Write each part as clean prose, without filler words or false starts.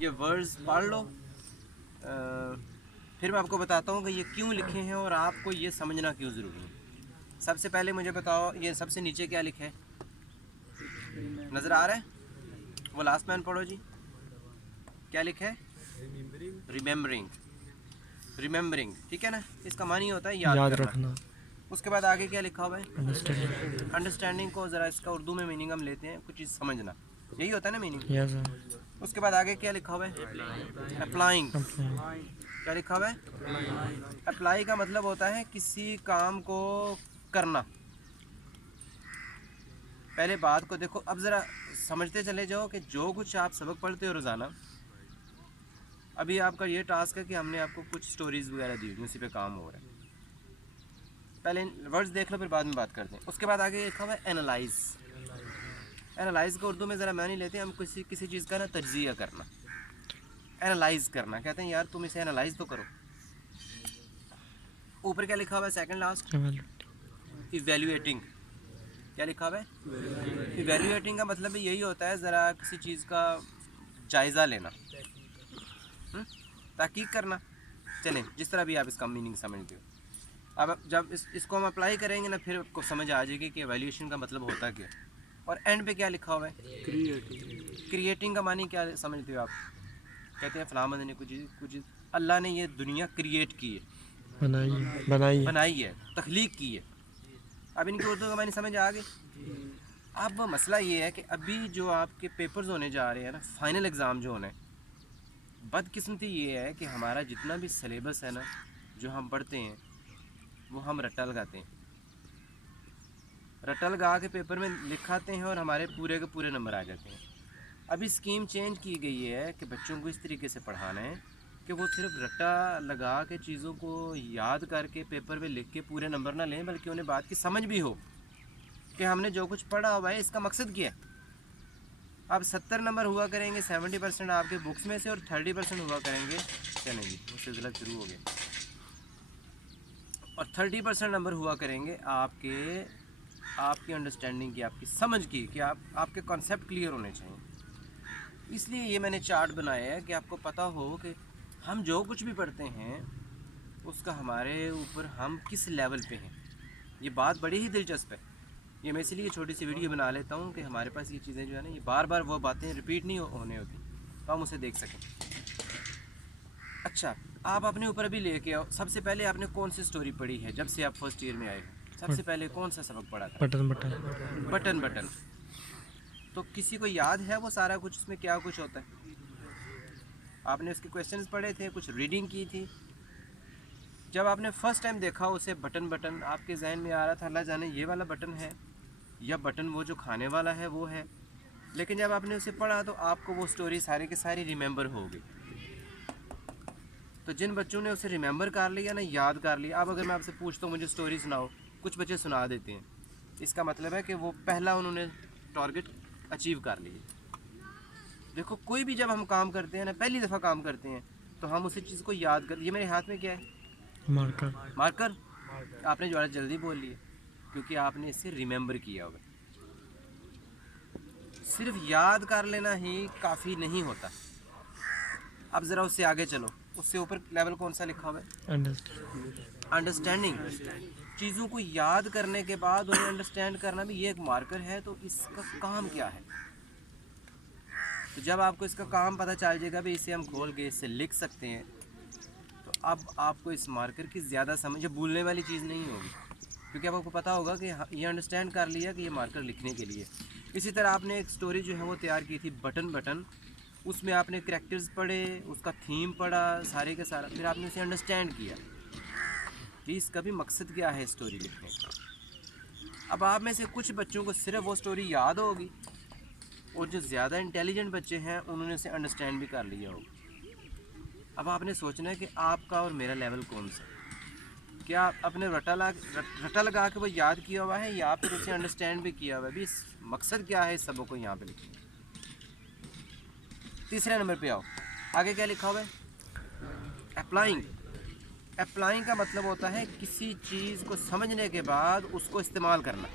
ये वर्ड्स पढ़ लो, फिर मैं आपको बताता हूँ कि ये क्यों लिखे हैं और आपको ये समझना क्यों ज़रूरी है। सबसे पहले मुझे बताओ, ये सबसे नीचे क्या लिखा है, नज़र आ रहा है? वो लास्ट मैन पढ़ो जी, क्या लिखा है? रिमेम्बरिंग। रिमेम्बरिंग, ठीक है ना, इसका मानी होता है याद रखना। उसके बाद आगे क्या लिखा हुआ है? अंडरस्टैंडिंग। अंडरस्टैंडिंग को ज़रा इसका उर्दू में मीनिंग हम लेते हैं, कुछ चीज़ समझना, यही होता है ना मीनिंग। yes, उसके बाद आगे क्या लिखा हुआ है? अप्लाइंग। क्या लिखा हुआ है? अप्लाई का मतलब होता है किसी काम को करना। पहले बात को देखो, अब ज़रा समझते चले जाओ कि जो कुछ आप सबक पढ़ते हो रोज़ाना, अभी आपका ये टास्क है कि हमने आपको कुछ स्टोरीज़ वगैरह दी हुई, उसी पे काम हो रहा है। पहले वर्ड्स देख लो, फिर बाद में बात करते हैं। उसके बाद आगे लिखा हुआ है एनालाइज। एनालाइज को उर्दू में ज़रा मानी लेते हैं हम, किसी चीज़ का ना तज्जिया करना, एनालाइज करना। कहते हैं यार तुम इसे एनालाइज तो करो। ऊपर क्या लिखा हुआ है सेकंड लास्ट? इवेल्युएटिंग। क्या लिखा हुआ है? इवेल्युएटिंग का मतलब यही होता है ज़रा किसी चीज़ का जायज़ा लेना, तहकीक करना। चलें, जिस तरह भी आप इसका मीनिंग समझते हो। अब जब इसको हम अप्लाई करेंगे ना, फिर आपको समझ आ जाएगी कि एवेल्यूएशन का मतलब होता क्या। और एंड पे क्या लिखा हुआ है? क्रिएटिंग। क्रिएटिंग का मानी क्या समझते हो आप? कहते हैं फलां बंदे ने कुछ अल्लाह ने ये दुनिया क्रिएट की है, बनाई है, तख्लीक की है। अब इनकी उर्दू का मानी समझ आ गई। अब मसला ये है कि अभी जो आपके पेपर्स होने जा रहे हैं ना, फाइनल एग्ज़ाम जो होने, बदकिस्मती ये है कि हमारा जितना भी सिलेबस है ना, जो हम पढ़ते हैं वो हम रट्टा लगाते हैं, रट्टा लगा के पेपर में लिखाते हैं और हमारे पूरे के पूरे नंबर आ जाते हैं। अभी स्कीम चेंज की गई है कि बच्चों को इस तरीके से पढ़ाना है कि वो सिर्फ रट्टा लगा के चीज़ों को याद करके पेपर में लिख के पूरे नंबर ना लें, बल्कि उन्हें बात की समझ भी हो कि हमने जो कुछ पढ़ा हुआ है इसका मकसद क्या है। अब 70 नंबर हुआ करेंगे 70% आपके बुक्स में से, और 30% हुआ करेंगे, चलें जी वो सिलसिला शुरू हो गया, और 30% नंबर हुआ करेंगे आपकी अंडरस्टैंडिंग की, आपकी समझ की, कि आपके कॉन्सेप्ट क्लियर होने चाहिए। इसलिए ये मैंने चार्ट बनाया है कि आपको पता हो कि हम जो कुछ भी पढ़ते हैं उसका हमारे ऊपर हम किस लेवल पे हैं। ये बात बड़ी ही दिलचस्प है। ये मैं इसलिए छोटी सी वीडियो बना लेता हूँ कि हमारे पास ये चीज़ें जो है ना, ये बार बार वो बातें रिपीट नहीं होने होती, तो हम उसे देख सकें। अच्छा, आप अपने ऊपर अभी लेके आओ, सबसे पहले आपने कौन सी स्टोरी पढ़ी है जब से आप फर्स्ट ईयर में आए हो? सबसे पहले कौन सा सबक पढ़ा था? Button button. Button button. तो किसी को याद है वो सारा कुछ, उसमें क्या कुछ होता है? आपने उसके क्वेश्चंस पढ़े थे, कुछ रीडिंग की थी। जब आपने फर्स्ट टाइम देखा उसे बटन बटन, आपके जहन में आ रहा था अल्लाह जाने ये वाला बटन है या बटन वो जो खाने वाला है वो है। लेकिन जब आपने उसे पढ़ा तो आपको वो स्टोरी सारी की सारी रिमेंबर हो गई। तो जिन बच्चों ने उसे रिमेंबर कर लिया ना, याद कर लिया, अब अगर मैं आपसे पूछता हूँ मुझे स्टोरी सुनाओ, कुछ बच्चे सुना देते हैं, इसका मतलब है कि वो पहला उन्होंने टारगेट अचीव कर लिया। देखो कोई भी जब हम काम करते हैं ना, पहली दफ़ा काम करते हैं, तो हम उसी चीज़ को याद कर, ये मेरे हाथ में क्या है? मार्कर। मार्कर। आपने ज़्यादा जल्दी बोल लिया क्योंकि आपने इसे रिमेंबर किया होगा। सिर्फ याद कर लेना ही काफ़ी नहीं होता। अब ज़रा उससे आगे चलो, उससे ऊपर लेवल कौन सा लिखा हुआ है? अंडरस्टैंडिंग। चीज़ों को याद करने के बाद उन्हें अंडरस्टैंड करना भी ये एक मार्कर है। तो इसका काम क्या है? तो जब आपको इसका काम पता चल जाएगा भी, इसे हम खोल के इससे लिख सकते हैं, तो अब आपको इस मार्कर की ज़्यादा समझ, ये भूलने वाली चीज़ नहीं होगी, क्योंकि अब आपको पता होगा कि ये अंडरस्टैंड कर लिया कि ये मार्कर लिखने के लिए। इसी तरह आपने एक स्टोरी जो है वो तैयार की थी बटन बटन, उसमें आपने करैक्टर्स पढ़े, उसका थीम पढ़ा, सारे के सारा, फिर आपने उसे अंडरस्टैंड किया कि इसका भी मकसद क्या है स्टोरी लिखने का। अब आप में से कुछ बच्चों को सिर्फ वो स्टोरी याद होगी, और जो ज़्यादा इंटेलिजेंट बच्चे हैं उन्होंने उसे अंडरस्टैंड भी कर लिया होगा। अब आपने सोचना है कि आपका और मेरा लेवल कौन सा, क्या आपने रट्टा लगा के वो याद किया हुआ है या फिर उसे अंडरस्टैंड भी किया हुआ है। भी मकसद क्या है इस सबको यहाँ पे लिखना। तीसरे नंबर पे आओ, आगे क्या लिखा हुआ है? अप्लाइंग। अप्लाइंग का मतलब होता है किसी चीज़ को समझने के बाद उसको इस्तेमाल करना।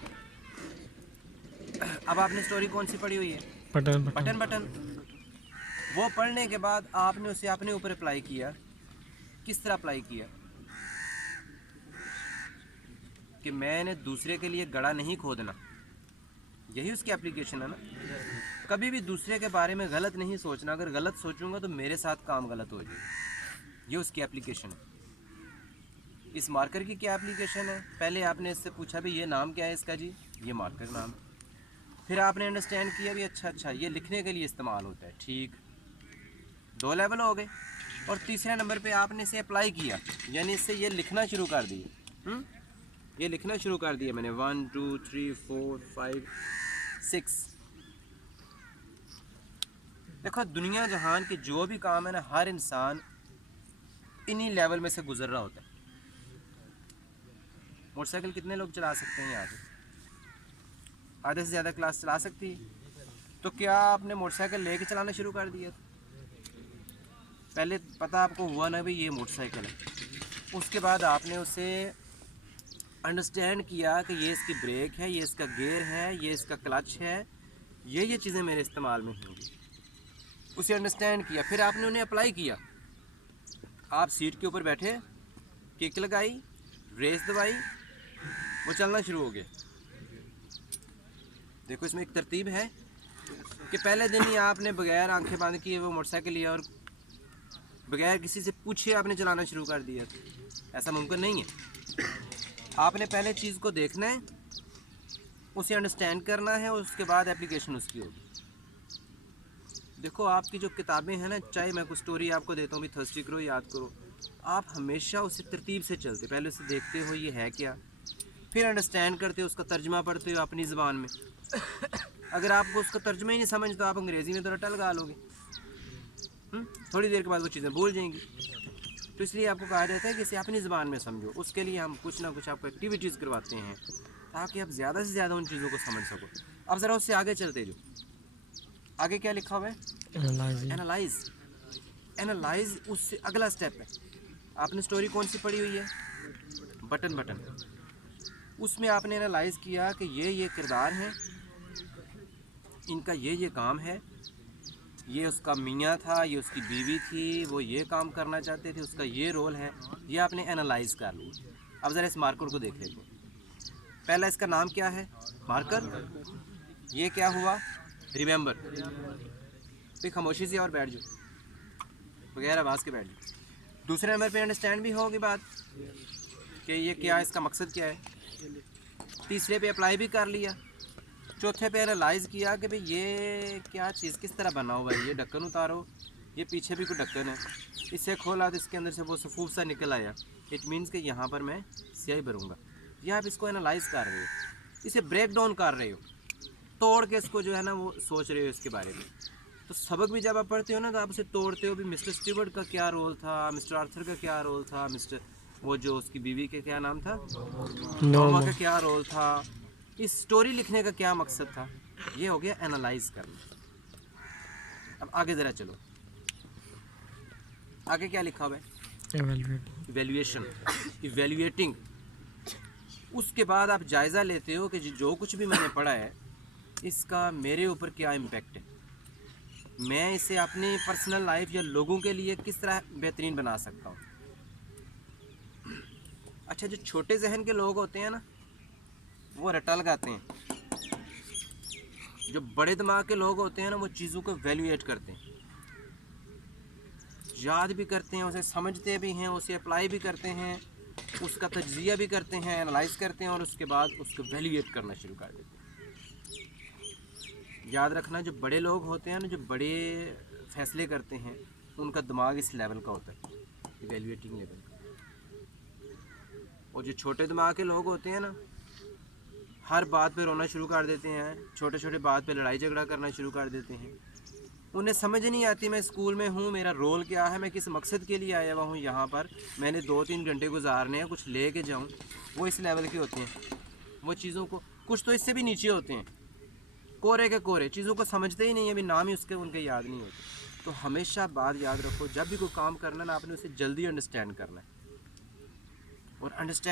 अब आपने स्टोरी कौन सी पढ़ी हुई है? Button button. वो पढ़ने के बाद आपने उसे अपने ऊपर अप्लाई किया। किस तरह अप्लाई किया कि मैंने दूसरे के लिए गड़ा नहीं खोदना, यही उसकी एप्लीकेशन है ना। कभी भी दूसरे के बारे में गलत नहीं सोचना, अगर गलत सोचूंगा तो मेरे साथ काम गलत हो जाएगा, ये उसकी एप्लीकेशन है। इस मार्कर की क्या एप्लीकेशन है? पहले आपने इससे पूछा भी ये नाम क्या है इसका जी, ये मार्कर नाम है। फिर आपने अंडरस्टैंड किया भी अच्छा ये लिखने के लिए इस्तेमाल होता है, ठीक, 2 लेवल हो गए। और तीसरे नंबर पे आपने इसे अप्लाई किया, यानी इससे ये लिखना शुरू कर दिया। ये लिखना शुरू कर दिया मैंने, 1 2 3 4 5 6। देखो दुनिया जहान के जो भी काम है ना, हर इंसान इन्हीं लेवल में से गुजर रहा होता है। मोटरसाइकिल कितने लोग चला सकते हैं यहाँ पे? आधे से ज़्यादा क्लास चला सकती है। तो क्या आपने मोटरसाइकिल लेके चलाना शुरू कर दिया? पहले पता आपको हुआ ना भाई ये मोटरसाइकिल है, उसके बाद आपने उसे अंडरस्टैंड किया कि ये इसकी ब्रेक है, ये इसका गियर है, ये इसका क्लच है, ये चीज़ें मेरे इस्तेमाल में होंगी। उसे अंडरस्टैंड किया, फिर आपने उन्हें अप्लाई किया। आप सीट के ऊपर बैठे, किक लगाई, रेस दबाई, वो चलना शुरू हो गया। देखो इसमें एक तरतीब है कि पहले दिन ही आपने बगैर आंखें बंद किए वो मोटरसाइकिल लिया और बगैर किसी से पूछे आपने चलाना शुरू कर दिया। ऐसा मुमकिन नहीं है। आपने पहले चीज़ को देखना है, उसे अंडरस्टैंड करना है, और उसके बाद एप्लीकेशन उसकी होगी। देखो आपकी जो किताबें हैं ना, चाहे मैं कुछ स्टोरी आपको देता हूँ भी थर्स्टी करो, याद करो, आप हमेशा उसे तरतीब से चलते, पहले उसे देखते हो ये है क्या, फिर अंडरस्टैंड करते हो, उसका तर्जमा पढ़ते हो अपनी ज़बान में। अगर आपको उसका तर्जमा ही नहीं समझ तो आप अंग्रेज़ी में तो रट्टा लगा लोगे, थोड़ी देर के बाद वो चीज़ें भूल जाएंगी। तो इसलिए आपको कहा जाता है कि इसे अपनी ज़बान में समझो। उसके लिए हम कुछ ना कुछ आपको एक्टिविटीज़ करवाते हैं ताकि आप ज़्यादा से ज़्यादा उन चीज़ों को समझ सको। अब ज़रा उससे आगे चलते, जो आगे क्या लिखा हुआ है, एनालाइज। एनालाइज उससे अगला स्टेप है। आपने स्टोरी कौन सी पढ़ी हुई है, बटन। उसमें आपने एनालाइज किया कि ये किरदार हैं, इनका ये काम है, ये उसका मियाँ था, ये उसकी बीवी थी, वो ये काम करना चाहते थे, उसका ये रोल है, ये आपने एनालाइज कर लिया। अब ज़रा इस मार्कर को देख लेते हैं। पहला इसका नाम क्या है, मार्कर। ये क्या हुआ, रिमेंबर। फिर खामोशी से और बैठ जाओ, बगैर आवाज़ के बैठ जाओ। दूसरे नंबर पे अंडरस्टैंड भी होगी बात कि ये क्या, इसका मकसद क्या है। तीसरे पे अप्लाई भी कर लिया। चौथे पे एनालाइज़ किया कि भाई ये क्या चीज़ किस तरह बना हुआ है। ये ढक्कन उतारो, ये पीछे भी कोई ढक्कन है, इसे खोला तो इसके अंदर से वो सफूफ सा निकल आया, इट मीन्स कि यहाँ पर मैं स्याही भरूँगा। या आप इसको एनालाइज़ कर रहे हो, इसे ब्रेक डाउन कर रहे हो, तोड़ के इसको जो है ना वो सोच रहे हो इसके बारे में। तो सबक भी जब आप पढ़ते हो ना तो आप उसे तोड़ते हो भी, मिस्टर स्टीवर्ट का क्या रोल था, मिस्टर आर्थर का क्या रोल था, मिस्टर वो जो उसकी बीवी के क्या नाम था, नोमा का क्या रोल था, इस स्टोरी लिखने का क्या मकसद था। ये हो गया एनालाइज करना। अब आगे ज़रा चलो, आगे क्या लिखा हुआ है, इवैल्यूएशन, इवैल्यूएटिंग। उसके बाद आप जायज़ा लेते हो कि जो कुछ भी मैंने पढ़ा है इसका मेरे ऊपर क्या इम्पेक्ट है, मैं इसे अपनी पर्सनल लाइफ या लोगों के लिए किस तरह बेहतरीन बना सकता हूँ। अच्छा, जो छोटे जहन के लोग होते हैं ना वो रट्टा लगाते हैं, जो बड़े दिमाग के लोग होते हैं ना वो चीज़ों को वैल्यूएट करते हैं, याद भी करते हैं, उसे समझते भी हैं, उसे अप्लाई भी करते हैं, उसका तज्जिया भी करते हैं, एनालाइज करते हैं, और उसके बाद उसको वैल्यूएट करना शुरू कर देते हैं। याद रखना, जो बड़े लोग होते हैं ना, जो बड़े फैसले करते हैं, उनका दिमाग इस लेवल का होता है, इवैल्यूएटिंग लेवल का। और जो छोटे दिमाग के लोग होते हैं ना, हर बात पे रोना शुरू कर देते हैं, छोटे छोटे बात पे लड़ाई झगड़ा करना शुरू कर देते हैं। उन्हें समझ नहीं आती मैं स्कूल में हूँ, मेरा रोल क्या है, मैं किस मकसद के लिए आया हुआ हूँ यहाँ पर, मैंने 2-3 घंटे गुजारने हैं, कुछ ले के जाऊँ। वो इस लेवल के होते हैं। वो चीज़ों को, कुछ तो इससे भी नीचे होते हैं, कोरे के कोरे, चीज़ों को समझते ही नहीं है, अभी नाम ही उसके उनके याद नहीं होते। तो हमेशा बात याद रखो, जब भी कोई काम करना ना आपने उसे जल्दी अंडरस्टैंड करना है, और अंडरस्टैंड